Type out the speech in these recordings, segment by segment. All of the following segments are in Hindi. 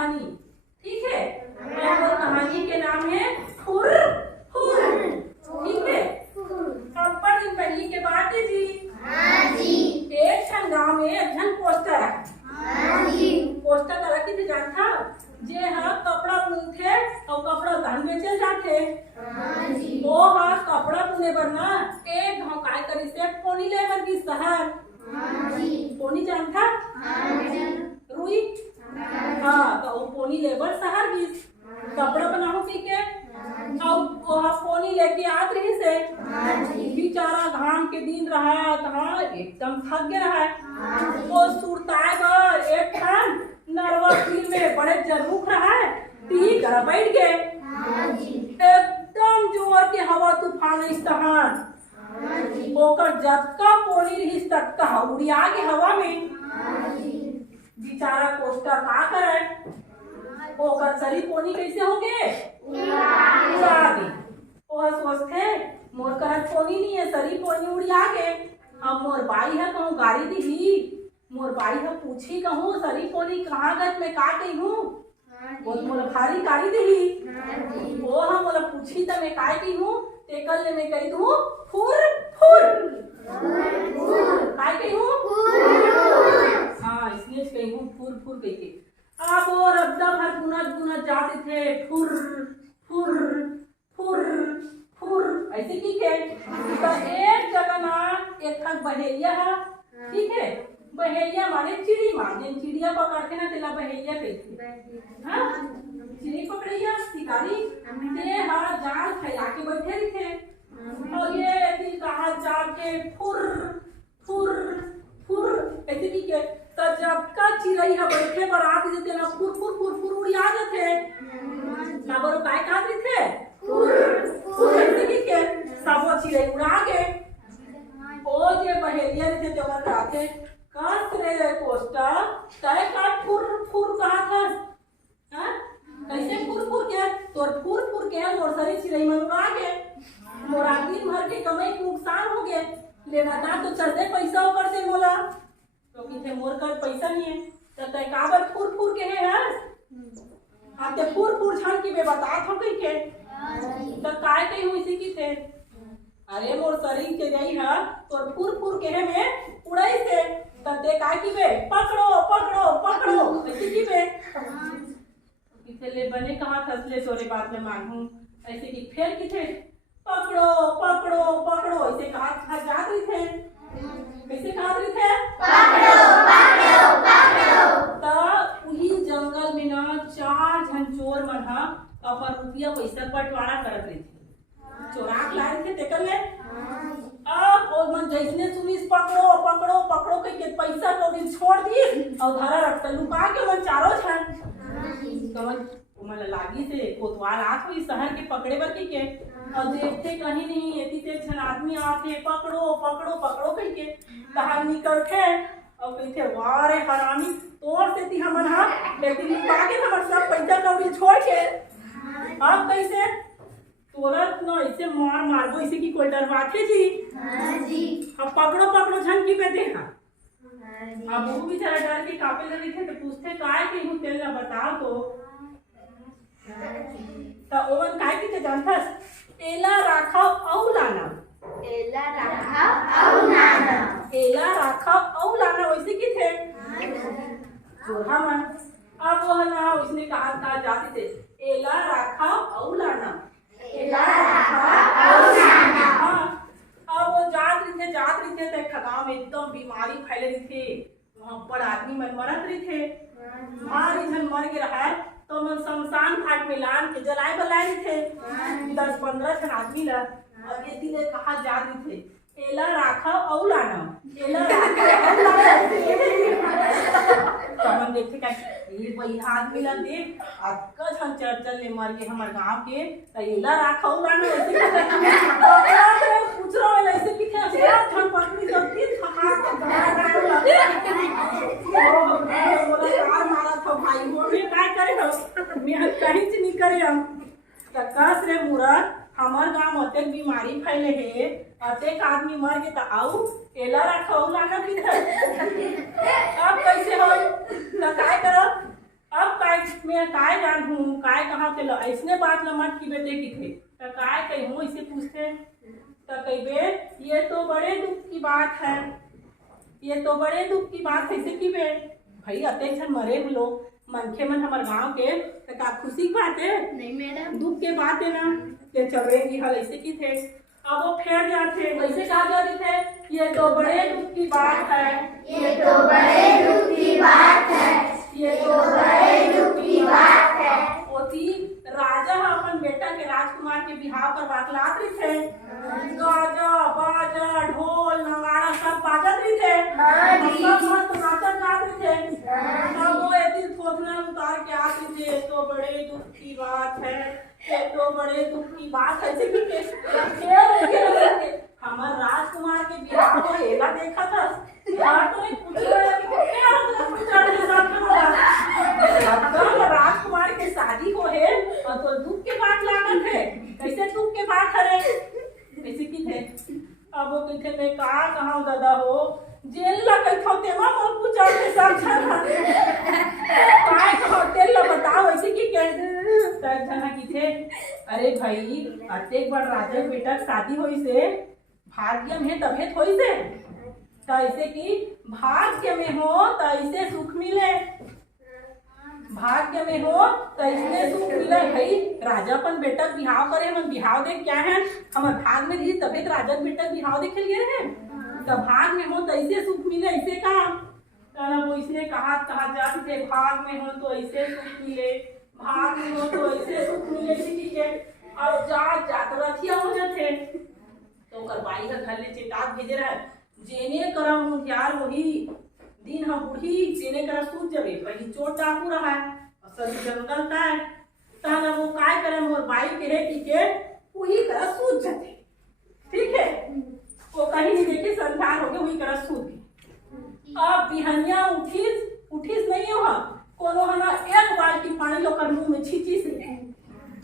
कहानी। ठीक है, और कहानी के नाम है फुर फुर। ठीक है, अब्बा दिन पहली के बात है जी। हाँ जी। एक ठन गांव में एक ठन पोस्टर है। हाँ जी। पोस्टर करा की जानता जे हा कपड़ा बुनथे और कपड़ा घर में चल जाते। हाँ जी। वो हा कपड़ा बुने बर ना एक गांव काय करी से पोनी ले बर की शहर। हाँ जी। पोनी जानता? हाँ जी। रुई। हाँ, तो वो पोनी ले बर शहर की कपड़ा बनाओ की के और वो पोनी लेके आत रही से। हाँ जी। बेचारा घाम के दिन रहा था एकदम थक गया है। हाँ जी। वो सुरताए बर एक ठन नरवा तीर में बड़े जरूख रहा है ती कर बैठ गए। हाँ जी। एकदम जोर के हवा तूफान इस्तहान हाँ जी। ओकर जतका पोनी रही ततका उड़िया के हवा में। हाँ जी। बेचारा कोष्टा का करे ओकर सरी पोनी कैसे हो गए उड़ा दी। वो सोचते मोर कहत पोनी नहीं है सरी पोनी उड़िया के। अब मोर बाई है कहूँ गाड़ी दी मोर बाई है पूछी कहूँ सरी पोनी कहाँ गत में का गई हूँ वो मोला भारी गाड़ी दी वो हम मोला पूछी त मैं काय गई हूँ ते कल ले मैं कही दूँ फुर फुर काय गई हूँ हाँ इसलिए कही हूँ फुर फुर कही के। अब वो रद्दा भर बुनत बुनत जाते थे फुर फुर फुर फुर ऐसे की के तो एक जगह ना एक ठन बहेलिया है। ठीक है, बहेलिया माने चिड़ी मार चिड़िया पकड़ते ना तेला बहेलिया कहते। हाँ, चिड़ी पकड़िया शिकारी ते हाँ जाल फैला के बैठे रहे और ये दिन कहा जाल के फुर फुर फुर ऐसे की के तो जब का चिड़ई है बैठे बरात देते ना फुर फुर फुर फुर उड़िया जाते ना बरो काय खाते थे फुर फुर ऐसे की के सब वो चिड़ई उड़ा गए। ओ जे बहेलिया थे तो कर खाते कस रे कोष्टा तय का फुर फुर कहा था। हां, कैसे फुर फुर के तोर फुर फुर के मोर सारी चिड़ई मन उड़ा गए मोरा दिन भर के कमाई नुकसान हो गए लेना ना तो चलते पैसा ऊपर से बोला तो किथे मोर का पैसा नहीं है तो तय काबर फुर फुर के है आप ते फुर फुर छन की बे बता थो कई के तो काय कही हुई सी की थे अरे मोर शरीर के गई है तो फुर फुर के है में उड़ाई से तब ते काय की बे पकड़ो पकड़ो पकड़ो ऐसे की बे किथे ले बने कहा थसले सोरे बात में मांगू ऐसे की फेर किथे पकड़ो पकड़ो पकड़ो ऐसे कहा जा रही थे कैसे कहा रही थे पकड़ो पकड़ो पकड़ो। तो उही जंगल में ना चार जन चोर मन हा अपन रुपया पैसा बंटवारा करत रही थी चोरा के लाए थे तेकर ले। अब और मन जैसने सुनीस पकड़ो पकड़ो पकड़ो के पैसा तो छोड़ दी और धरा रख लुका के मन चारों छन तो मन लागी से कोतवाल आत हुई शहर के पकड़े बर के और देखते कहीं नहीं एती ते छन आदमी आते पकड़ो पकड़ो पकड़ो कह के बाहर निकलते और कहते वाह रे हरामी तोड़ से ती हमन हा लेकिन लुका के हमर सब पैसा कौड़ी छोड़ के अब कैसे तुरंत न ऐसे मार मारबो ऐसे की कोई डरवाते जी। हाँ जी। अब पकड़ो पकड़ो छन की पे देखा अब वो बेचारा डर के कांपे लगे थे तो पूछते काय के हूं तेल ना बताओ तो ओवन काय के जानथस एला राखव औ लाना एला राखा औ नाना। एला राखव औ लाना वैसे की थे जोहा मन। अब वह ना उसने कहा था जाते थे एला राखव औ लाना एला राखा औ नाना। हाँ, अब वो जात रही थे तो खगाव में एकदम बीमारी फैले रही थे वहाँ पर आदमी मन मरत रही थे भारी जन मर गए रहा तो मन शमशान घाट में लान के जलाए बलाए थे 10-15 जन आदमी ला और ये दिन कहा जा रही थे एला राखा औ लाना एला राखा औ लाना तो मन देखते का ये वही आदमी ला देख अक्का छन चल ले मर के हमर गांव के तो एला राखा औ लाना ऐसे पूछ रहा है ऐसे कि थे छन पत्नी सब दिन खा मारा था भाई वो भी काय करे हो मैं कहीं से नहीं करे हम कस रे मूरत हमार गांव अतेक बीमारी फैले है अतेक आदमी मर गए तो आऊ एला रखो लाना किधर अब कैसे हो तो काय करो अब काय मैं काय जानू काय कहाँ के ऐसने बात ल मत की बेटे की थे तो काय कहूँ इसे पूछते तो कहिबे ये तो बड़े दुख की बात है, ये तो बड़े दुख की बात है। की बे भाई अते छन मरे लोग मनखे मन हमार गांव के तो का खुशी की बात है नहीं मैडम, दुख के बात है ना ये चल रही हल ऐसे की थे। अब वो फेर जाते वैसे कहा जाते थे ये तो बड़े दुख की बात है, ये तो बड़े दुख की बात है, ये तो बड़े दुख की बात है। ओती राजा अपन बेटा के राजकुमार के बिहाव कर बात लात रही थे, गाजा बाजा ढोल नगाड़ा सब बाजत रही थे, सब मस्त नाचत गात रही थे। सब वो एती थोथना उतार के आती थे तो बड़े दुख की बात है, ये तो बड़े दुख की बात है। हमार राजकुमार के बिहाव को एला देखा था तो नहीं पूछ रहा राजकुमार के शादी हो है और तो दुख के बात लागत है, कैसे दुख के बात है ऐसे की थे। अब वो कहते मैं कहाँ दादा हो जेल ला कहथो तेमा मोर पूछा के सब छन काय कहो तेल ला बताओ ऐसे की के जना की थे। अरे भाई अते बड़ राजा बेटा शादी होई से भाग्य में तबीयत होई से तो ऐसे की भाग्य में हो तो ऐसे सुख मिले, भाग्य में हो तो इसने सुख मिले। भाई राजापन बेटा बिहाव करे मन बिहाव देख क्या है हमार भाग में रही तबियत राजा बेटा बिहाव देखे लिए रहे तो भाग में हो तो ऐसे सुख मिले ऐसे कहा वो इसने कहा जाते थे भाग में हो तो ऐसे सुख मिले, भाग में हो तो ऐसे सुख मिले ठीक है। अब जात रथिया हो जाते तो बाई का घर ले चेताक भेजे रहे जेने करम मुझियार वही दिन हम बूढ़ी जेने कर सूझ जबे पहली चोट डाकू रहा है और सर जंगल का है तहना वो काय करे मोर बाई के रेटी के वही तरह सूझ जाते ठीक है। वो कहीं नहीं देखे संसार हो गए वही तरह सूझ गए। अब बिहनिया उठीस नहीं हो कोनो हना एक बाल्टी पानी लोकर मुंह में छीची से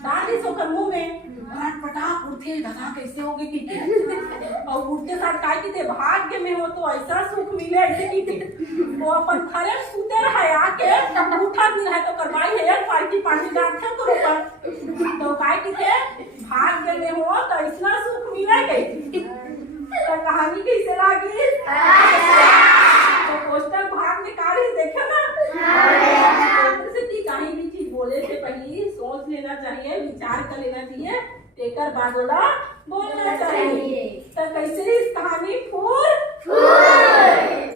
डाली सोकर मुंह में पटाक उठे दादा कैसे हो गए की और उठते साथ काय की थे भाग्य में हो तो ऐसा सुख मिले ऐसे की थे। वो अपन खरे सूते रहे आके उठा नहीं है तो करवाई है एक बाल्टी पानी डालते तो ऊपर तो काय की थे भाग्य में हो तो इतना सुख मिले गई। तो कहानी कैसे लगी तो पोस्टर भाग निकाली देखे ना कहीं भी चीज बोले से पहले सोच लेना चाहिए, विचार कर लेना चाहिए, तेकर बाद बोलना चाहिए। तो कैसे इस कहानी